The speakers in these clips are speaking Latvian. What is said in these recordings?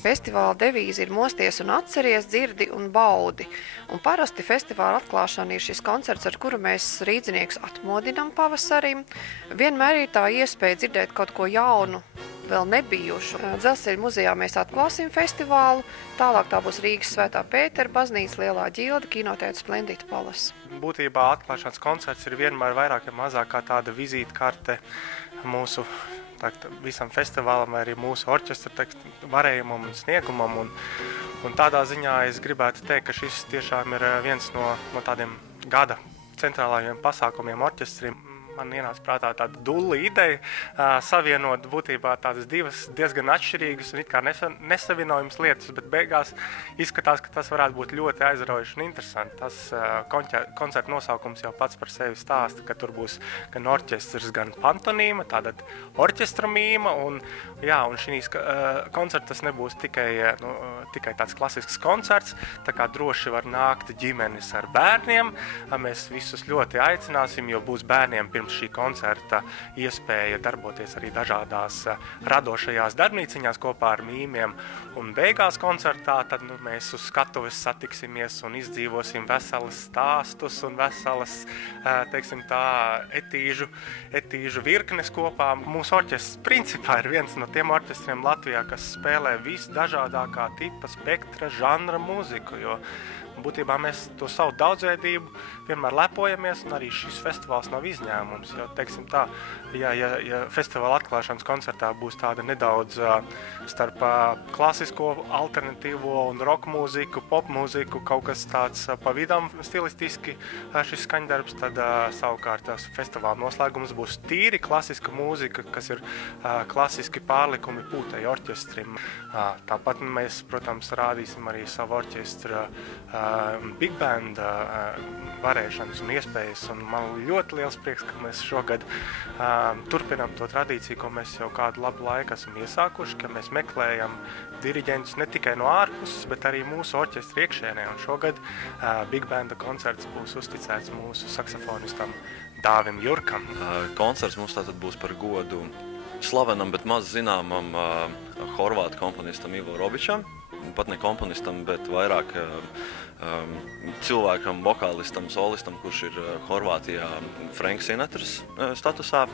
Festivāla devīze ir mosties un atceries, dzirdi un baudi. Un parasti festivāla atklāšana ir šis koncerts, ar kuru mēs rīdzinieks atmodinam pavasarim. Vienmēr ir tā iespēja dzirdēt kaut ko jaunu, vēl nebijušu. Dzelzceļa muzejā mēs atklāsim festivālu, tālāk tā būs Rīgas Svētā Pētera baznīca, Lielā ģilde, kinotēta Splendid Palace. Būtībā atklāšanas koncerts ir vienmēr vairāk ja mazāk kā tāda vizītkarte mūsu visam festivālam vai arī mūsu orķestra varējumam un sniegumam. Un tādā ziņā es gribētu teikt, ka šis tiešām ir viens no tādiem gada centrālajiem pasākumiem orķestrim. Man ienāca prātā tāda dulla ideja savienot būtībā tādas divas diezgan atšķirīgas un it kā nesavienojums lietas, bet beigās izskatās, ka tas varētu būt ļoti aizraujoši un interesanti. Tas koncerta nosaukums jau pats par sevi stāsta, ka tur būs gan orķestrs, gan pantonīma, tātad orķestra mīma, un šīs koncertas nebūs tikai tāds klasisks koncerts, tā kā droši var nākt ģimenes ar bērniem. Mēs visus ļoti aicināsim, jo būs bērniem pirms šī koncerta iespēja darboties arī dažādās radošajās darbnīciņās kopā ar mīmiem. Un beigās koncertā tad mēs uz skatuves satiksimies un izdzīvosim veselas stāstus un veselas, teiksim tā, etīžu virknes kopā. Mūsu orķestrs principā ir viens no tiem orķestriem Latvijā, kas spēlē visdažādākā tipa spektra žanra mūziku, jo būtībā mēs to savu daudzveidību vienmēr lepojamies, un arī šis festivāls nav izņēmums. Jo, teiksim tā, ja festivāla atklāšanas koncertā būs tāda nedaudz starp klasisko, alternatīvo un rock mūziku, pop mūziku, kaut kas tāds pa vidam stilistiski šis skaņdarbs, tad savukārt festivāla noslēgums būs tīri klasiska mūzika, kas ir klasiski pārlikumi pūtai orķestrim. Tāpat mēs, protams, rādīsim arī savu orķestra big band varēšanas un iespējas, un man ļoti liels prieks, ka mēs šogad turpinām to tradīciju, ko mēs jau kādu labu laiku esam iesākuši, ka mēs meklējam diriģentus ne tikai no ārpuses, bet arī mūsu orķestra iekšēnē, un šogad big banda koncerts būs uzticēts mūsu saksofonistam Dāvim Jurkam. Koncerts mums tātad būs par godu slavenam, bet maz zināmam horvātu komponistam Ivo Robičam, pat ne komponistam, bet vairāk cilvēkam, vokālistam, solistam, kurš ir Horvātijā Frank Sinatras statusā.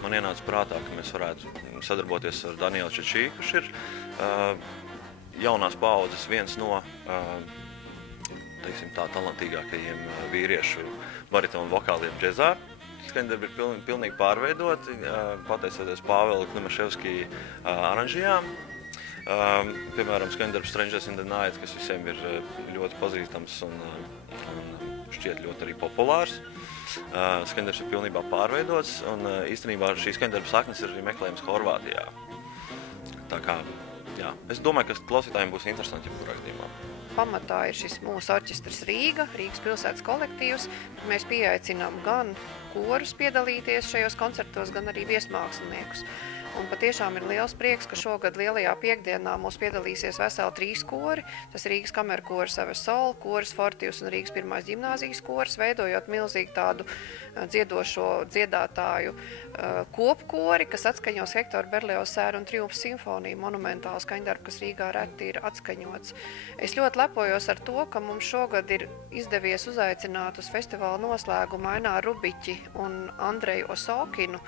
Man ienāca prātā, ka mēs varētu sadarboties ar Danielu Čečī, kurš ir jaunās paaudzes viens no teiksim tā, talantīgākajiem vīriešu baritonu vokāliem džezā. Skaņdarbi ir pilnīgi pārveidoti, pateicoties Pāvela Klimaševski aranžijām. Piemēram, skaņdarbs Strangers in the Night, kas visiem ir ļoti pazīstams un šķiet ļoti arī populārs. Skaņdarbs ir pilnībā pārveidots, un īstenībā šī skaņdarba saknes ir arī meklējams Horvātijā. Tā kā, jā, es domāju, ka klausītājiem būs interesanti jebkurā gadījumā. Pamatā ir šis mūsu orķestrs Rīgas pilsētas kolektīvs. Mēs pieaicinām gan korus piedalīties šajos koncertos, gan arī viesmāksliniekus. Un patiešām ir liels prieks, ka šogad lielajā piekdienā mūs piedalīsies veseli 3 kori. Tas Rīgas kamerkoris Eversol, koris Fortius un Rīgas 1. ģimnāzijas koris, veidojot milzīgi tādu dziedošo dziedātāju kopkori, kas atskaņos Hektora Berlioz sēru un Triumfa simfoniju, monumentālu skaņdarbu, kas Rīgā reti ir atskaņots. Es ļoti lepojos ar to, ka mums šogad ir izdevies uzaicināt uz festivāla noslēgumu Aināru Rubiķi un Andreju Osokinu,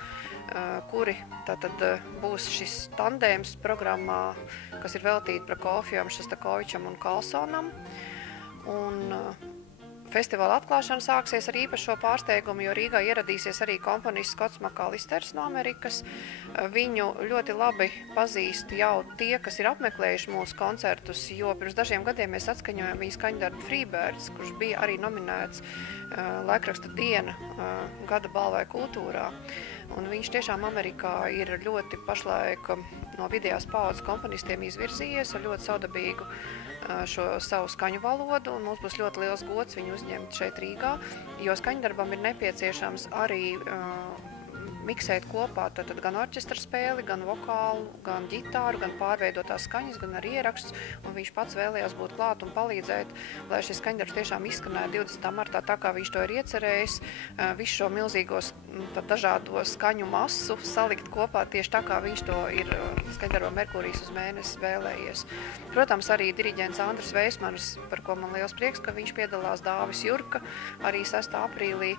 kuri tātad būs šis tandēms programmā, kas ir veltīta Prokofjam, Šostakovičam un Karlsonam. Un festivāla atklāšana sāksies ar īpašo pārsteigumu, jo Rīgā ieradīsies arī komponists Skots Makalisters no Amerikas. Viņu ļoti labi pazīst jau tie, kas ir apmeklējuši mūsu koncertus, jo pirms dažiem gadiem mēs atskaņojam viņa skaņdarbu Freebirds, kurš bija arī nominēts laikraksta Diena gada balvai kultūrā. Un viņš tiešām Amerikā ir ļoti pašlaik no vidējās paaudzes komponistiem izvirzījies ar ļoti saudabīgu šo savu skaņu valodu, un mums būs ļoti liels gods viņu uzņemt šeit Rīgā, jo skaņdarbam ir nepieciešams arī miksēt kopā tad gan orķestra spēli, gan vokālu, gan ģitāru, gan pārveidotās skaņas, gan arī ierakstus, un viņš pats vēlējās būt klāt un palīdzēt, lai šis skaņdarbs tiešām izskanēja 20. martā tā, kā viņš to ir iecerējis, visu šo milzīgos dažādo skaņu masu salikt kopā tieši tā, kā viņš to ir skaņdarbā Merkūrijs uz mēnesi vēlējies. Protams, arī diriģents Andris Veismanis, par ko man liels prieks, ka viņš piedalās, Dāvis Jurka, arī 6. aprīlī.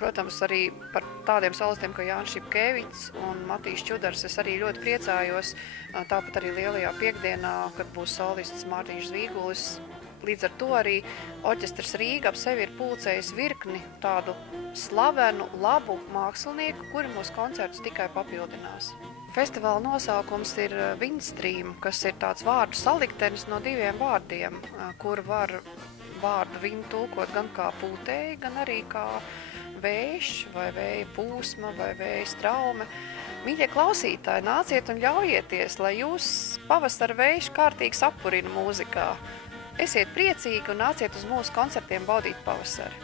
Protams, arī par tādiem solistiem, kā Jānis Šipkēvics un Matīs Čudars, es arī ļoti priecājos. Tāpat arī lielajā piekdienā, kad būs solists Mārtiņš Zvīgulis. Līdz ar to arī orķestrs Rīga ap sevi ir pulcējis virkni tādu slavenu, labu mākslinieku, kuri mūsu koncertus tikai papildinās. Festivāla nosaukums ir Windstream, kas ir tāds vārdu saliktenis no 2 vārdiem, kur var vārdu viņu tulkot gan kā pūtēji, gan arī kā vējš, vai vēja pūsma, vai vēja straume. Mīļie klausītāji, nāciet un ļaujieties, lai jūs pavasara vējš kārtīgi sapurina mūzikā. Esiet priecīgi un nāciet uz mūsu koncertiem baudīt pavasari.